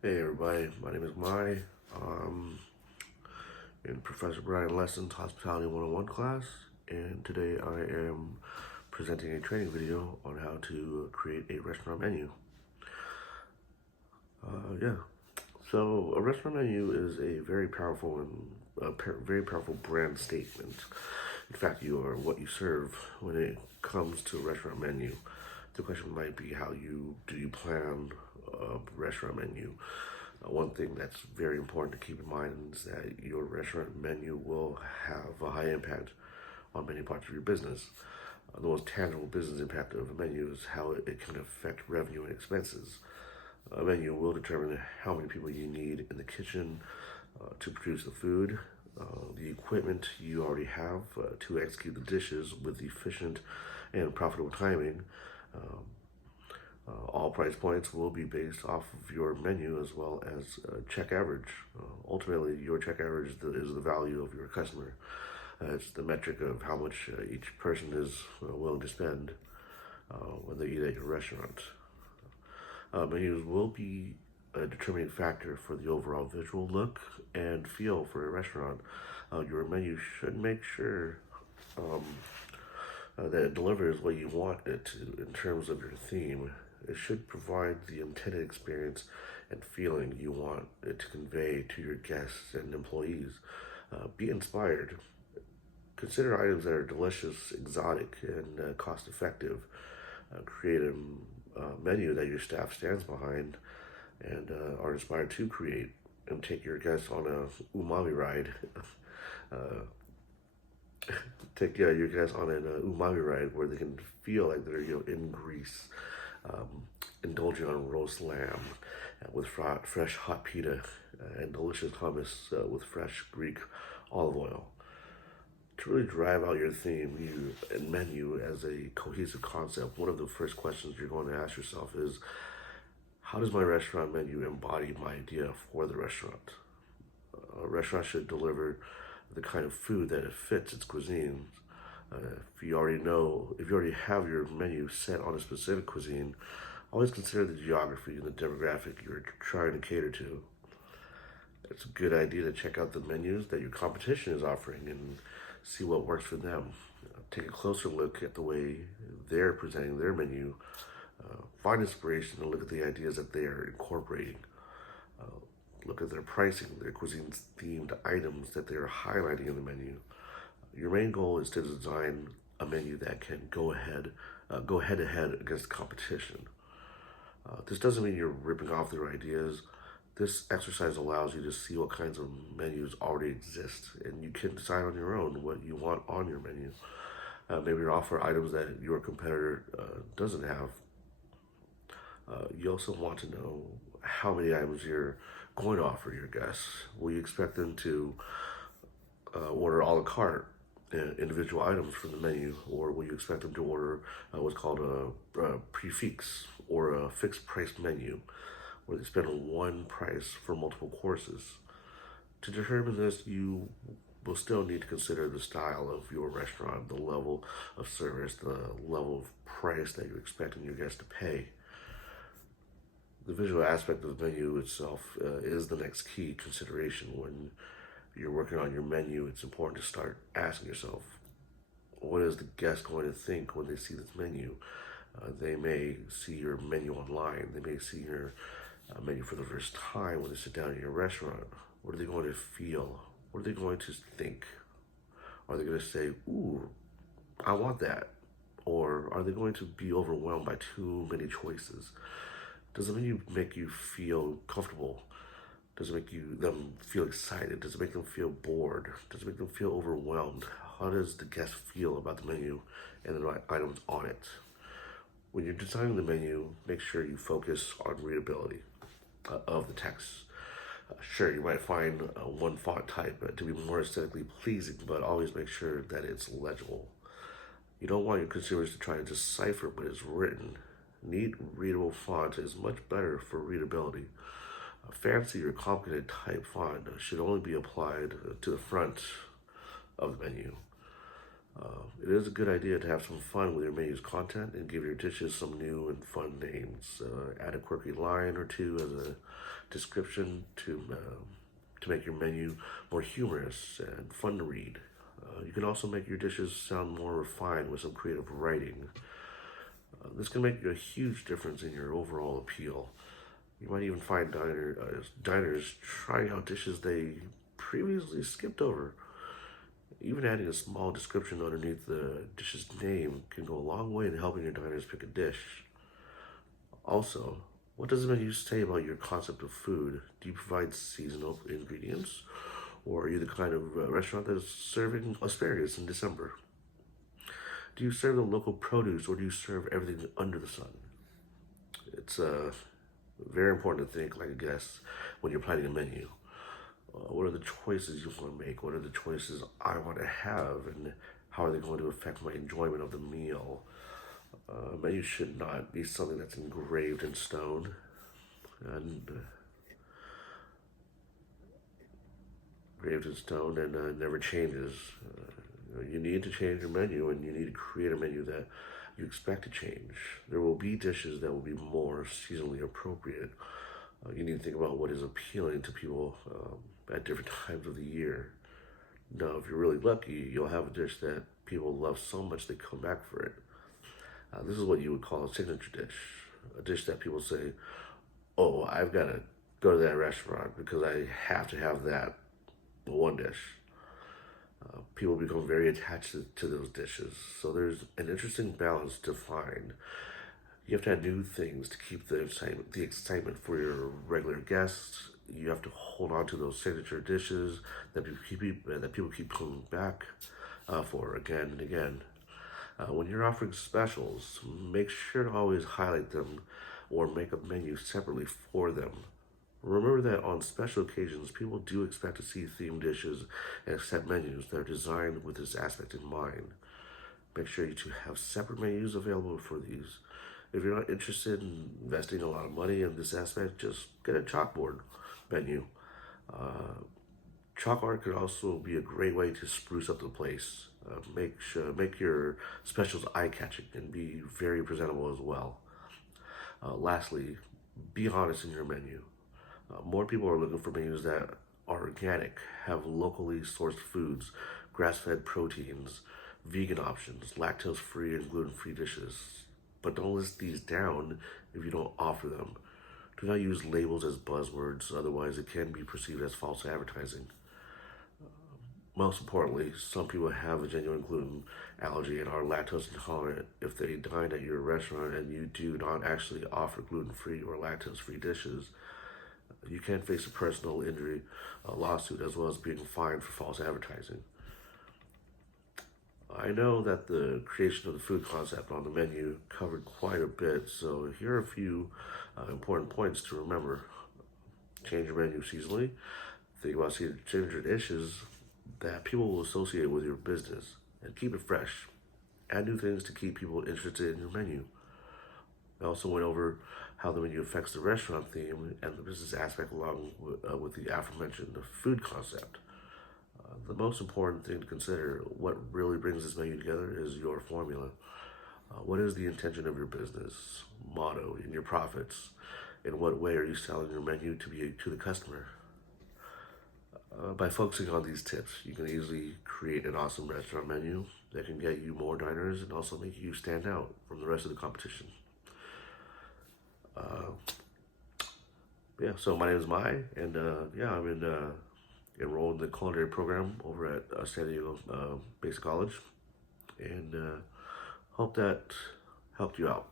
Hey everybody, my name is Mai. Um, in Professor Brian Lesson's Hospitality 101 class, and today I am presenting a training video on how to create a restaurant menu. Yeah, so a restaurant menu is a very powerful very powerful brand statement. In fact, you are what you serve when it comes to a restaurant menu. The question might be how you plan a restaurant menu. One thing that's very important to keep in mind is that your restaurant menu will have a high impact on many parts of your business. The most tangible business impact of a menu is how it can affect revenue and expenses. A menu will determine how many people you need in the kitchen to produce the food, the equipment you already have to execute the dishes with efficient and profitable timing. Um, all price points will be based off of your menu as well as check average. Ultimately, your check average is the value of your customer. It's the metric of how much each person is willing to spend when they eat at your restaurant. Menus will be a determining factor for the overall visual look and feel for a restaurant. Your menu should make sure um, that it delivers what you want it to in terms of your theme. It should provide the intended experience and feeling you want it to convey to your guests and employees. Be inspired. Consider items that are delicious, exotic, and cost effective. Create a menu that your staff stands behind and are inspired to create, and take your guests on a umami ride. uh, Take your guys on an umami ride where they can feel like they're in Greece, indulging on roast lamb with fresh hot pita and delicious hummus with fresh Greek olive oil. To really drive out your theme and menu as a cohesive concept, one of the first questions you're going to ask yourself is, how does my restaurant menu embody my idea for the restaurant? A restaurant should deliver the kind of food that it fits its cuisine. If you already have your menu set on a specific cuisine, always consider the geography and the demographic you're trying to cater to. It's a good idea to check out the menus that your competition is offering and see what works for them. Take a closer look at the way they're presenting their menu. Find inspiration and look at the ideas that they are incorporating. Uh, Look at their pricing, their cuisine themed items that they are highlighting in the menu. Your main goal is to design a menu that can go head to head against the competition. This doesn't mean you're ripping off their ideas. This exercise allows you to see what kinds of menus already exist, and you can decide on your own what you want on your menu. Maybe you offer items that your competitor doesn't have. You also want to know how many items you're going to offer your guests. Will you expect them to order a la carte, individual items from the menu, or will you expect them to order what's called a prefix or a fixed price menu, where they spend one price for multiple courses? To determine this, you will still need to consider the style of your restaurant, the level of service, the level of price that you're expecting your guests to pay. The visual aspect of the menu itself is the next key consideration when you're working on your menu. It's important to start asking yourself, what is the guest going to think when they see this menu? They may see your menu online. They may see your menu for the first time when they sit down in your restaurant. What are they going to feel? What are they going to think? Are they going to say, ooh, I want that? Or are they going to be overwhelmed by too many choices? Does the menu make you feel comfortable? Does it make them feel excited? Does it make them feel bored? Does it make them feel overwhelmed? How does the guest feel about the menu and the items on it? When you're designing the menu, make sure you focus on readability of the text. Sure, you might find one font type to be more aesthetically pleasing, but always make sure that it's legible. You don't want your consumers to try to decipher what is written. Neat, readable font is much better for readability. A fancy or complicated type font should only be applied to the front of the menu. It is a good idea to have some fun with your menu's content and give your dishes some new and fun names. Add a quirky line or two as a description to make your menu more humorous and fun to read. You can also make your dishes sound more refined with some creative writing. This can make a huge difference in your overall appeal. You might even find diners trying out dishes they previously skipped over. Even adding a small description underneath the dish's name can go a long way in helping your diners pick a dish. Also, what does the menu say about your concept of food? Do you provide seasonal ingredients? Or are you the kind of restaurant that is serving asparagus in December? Do you serve the local produce or do you serve everything under the sun? It's very important to think like a guest when you're planning a menu. What are the choices you want to make? What are the choices I want to have? And how are they going to affect my enjoyment of the meal? Menu should not be something that's engraved in stone and never changes. You need to change your menu and you need to create a menu that you expect to change. There will be dishes that will be more seasonally appropriate. You need to think about what is appealing to people at different times of the year. Now, if you're really lucky, you'll have a dish that people love so much they come back for it. This is what you would call a signature dish, a dish that people say, "Oh, I've got to go to that restaurant because I have to have that one dish." People become very attached to those dishes. So there's an interesting balance to find. You have to add new things to keep the excitement for your regular guests. You have to hold on to those signature dishes that people keep coming back for again and again. When you're offering specials, make sure to always highlight them or make a menu separately for them. Remember that on special occasions, people do expect to see themed dishes and set menus that are designed with this aspect in mind. Make sure you to have separate menus available for these. If you're not interested in investing a lot of money in this aspect, just get a chalkboard menu. Chalk art could also be a great way to spruce up the place. Make your specials eye-catching and be very presentable as well. Lastly, be honest in your menu. More people are looking for menus that are organic, have locally sourced foods, grass-fed proteins, vegan options, lactose-free and gluten-free dishes. But don't list these down if you don't offer them. Do not use labels as buzzwords, otherwise it can be perceived as false advertising. Most importantly, some people have a genuine gluten allergy and are lactose intolerant. If they dine at your restaurant and you do not actually offer gluten-free or lactose-free dishes, you can face a personal injury lawsuit as well as being fined for false advertising. I know that the creation of the food concept on the menu covered quite a bit, so here are a few important points to remember. Change your menu seasonally. Think about signature dishes that people will associate with your business and keep it fresh. Add new things to keep people interested in your menu. I also went over how the menu affects the restaurant theme and the business aspect along with the aforementioned food concept. The most important thing to consider, what really brings this menu together, is your formula. What is the intention of your business, motto, and your profits? In what way are you selling your menu to the customer? By focusing on these tips, you can easily create an awesome restaurant menu that can get you more diners and also make you stand out from the rest of the competition. So my name is Mai, and I'm enrolled in the culinary program over at San Diego Basic College, and hope that helped you out.